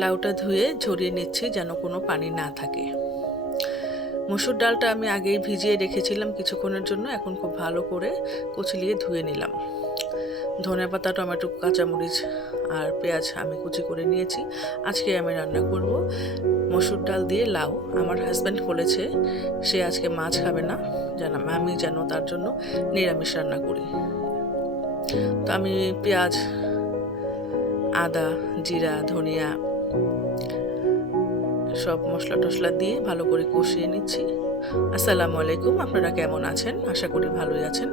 লাউটা ধুয়ে ঝরিয়ে নিচ্ছি যেন কোনো পানি না থাকে। মসুর ডালটা আমি আগেই ভিজিয়ে রেখেছিলাম কিছুক্ষণের জন্য, এখন খুব ভালো করে কুচিলিয়ে ধুয়ে নিলাম। ধনেপাতা, টমেটো, কাঁচামরিচ আর পেঁয়াজ আমি কুচি করে নিয়েছি। আজকে আমি রান্না করব মসুর ডাল দিয়ে লাউ। আমার হাজব্যান্ড বলেছে সে আজকে মাছ খাবে না, আমি যেন তার জন্য নিরামিষ রান্না করি। তো আমি পেঁয়াজ, আদা, জিরা, ধনিয়া সব মশলা টশলা দিয়ে ভালো করে কষিয়ে নিচ্ছি। আসসালামু আলাইকুম, আপনারা কেমন আছেন? আশা করি ভালোই আছেন।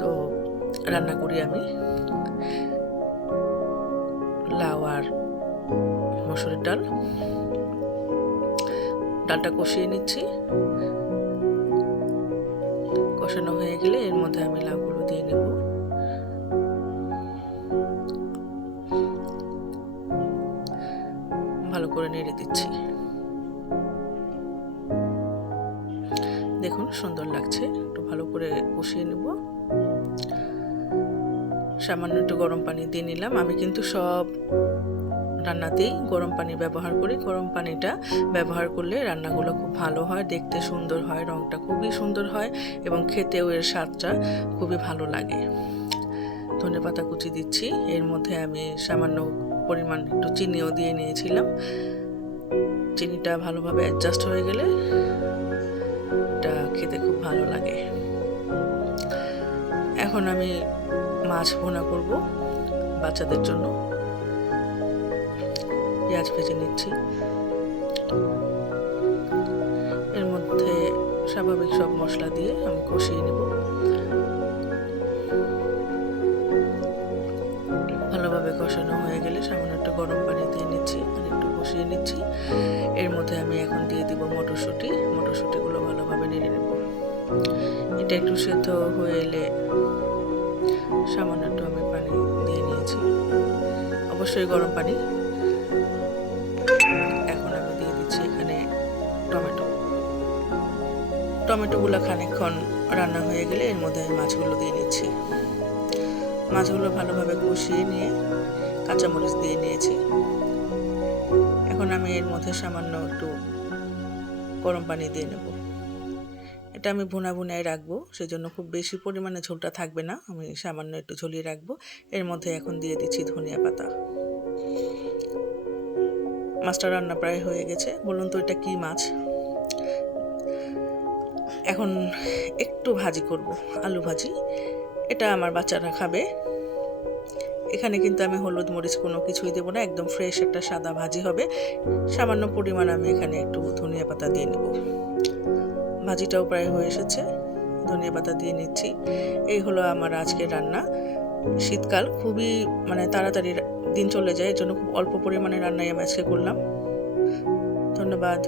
তো রান্না করি আমি লাউ আর মসুরের ডাল। ডালটা কষিয়ে নিচ্ছি। কষানো হয়ে গেলে এর মধ্যে আমি লাউগুলো দিয়ে নেব। ভালো করে নেড়ে দিচ্ছি। দেখুন সুন্দর লাগছে, একটু ভালো করে কষিয়ে নেব। সামান্য একটু গরম পানি দিয়ে নিলাম। আমি কিন্তু সব রান্নাতেই গরম পানি ব্যবহার করি। গরম পানিটা ব্যবহার করলে রান্নাগুলো খুব ভালো হয়, দেখতে সুন্দর হয়, রঙটা খুবই সুন্দর হয় এবং খেতেও এর স্বাদটা খুবই ভালো লাগে। ধনেপাতা কুচি দিচ্ছি। এর মধ্যে আমি সামান্য পরিমাণ একটু চিনিও দিয়ে নিয়েছিলাম। চিনিটা ভালোভাবে অ্যাডজাস্ট হয়ে গেলে এটা খেতে খুব ভালো লাগে। এখন আমি মাছ ভুনা করব বাচ্চাদের জন্য। পেঁয়াজ ভেজে নিচ্ছি। এর মধ্যে স্বাভাবিক সব মশলা দিয়ে আমি কষিয়ে নেব। ভালোভাবে কষানো হয়ে গেলে সামান্য একটু গরম পানি দিয়ে নিচ্ছি আর একটু কষিয়ে নিচ্ছি। এর মধ্যে আমি এখন দিয়ে দিব মটরশুঁটি। মটরশুঁটিগুলো ভালোভাবে নেড়ে নেব। এটা একটু সেদ্ধ হয়ে এলে সামান্য একটু আমি পানি দিয়ে নিয়েছি, অবশ্যই গরম পানি। এখন আমি দিয়ে দিচ্ছি এখানে টমেটোগুলো খানিকক্ষণ রান্না হয়ে গেলে এর মধ্যে আমি মাছগুলো দিয়ে নিচ্ছি। মাছগুলো ভালোভাবে কষিয়ে নিয়ে কাঁচামরিচ দিয়ে নিয়েছি। এখন আমি এর মধ্যে সামান্য একটু গরম পানি দিয়ে নেব। এটা আমি ভুনায় রাখবো, সেজন্য খুব বেশি পরিমাণে ঝোলটা থাকবে না, আমি সামান্য একটু ঝোলিয়ে রাখবো। এর মধ্যে এখন দিয়ে দিচ্ছি ধনিয়া পাতা। মাছটা রান্না প্রায় হয়ে গেছে। বলুন তো এটা কি মাছ? এখন একটু ভাজি করব, আলু ভাজি। এটা আমার বাচ্চারা খাবে। এখানে কিন্তু আমি হলুদ মরিচ কোনো কিছুই দেবো না, একদম ফ্রেশ একটা সাদা ভাজি হবে। সামান্য পরিমাণ আমি এখানে একটু ধনিয়া পাতা দিয়ে নেব। ভাজিটাও প্রায় হয়ে এসেছে, ধনিয়া পাতা দিয়ে নিচ্ছি। এই হলো আমার আজকের রান্না। শীতকাল, খুবই তাড়াতাড়ি দিন চলে যায়, এর জন্য খুব অল্প পরিমাণে রান্নাই আমি আজকে করলাম। ধন্যবাদ।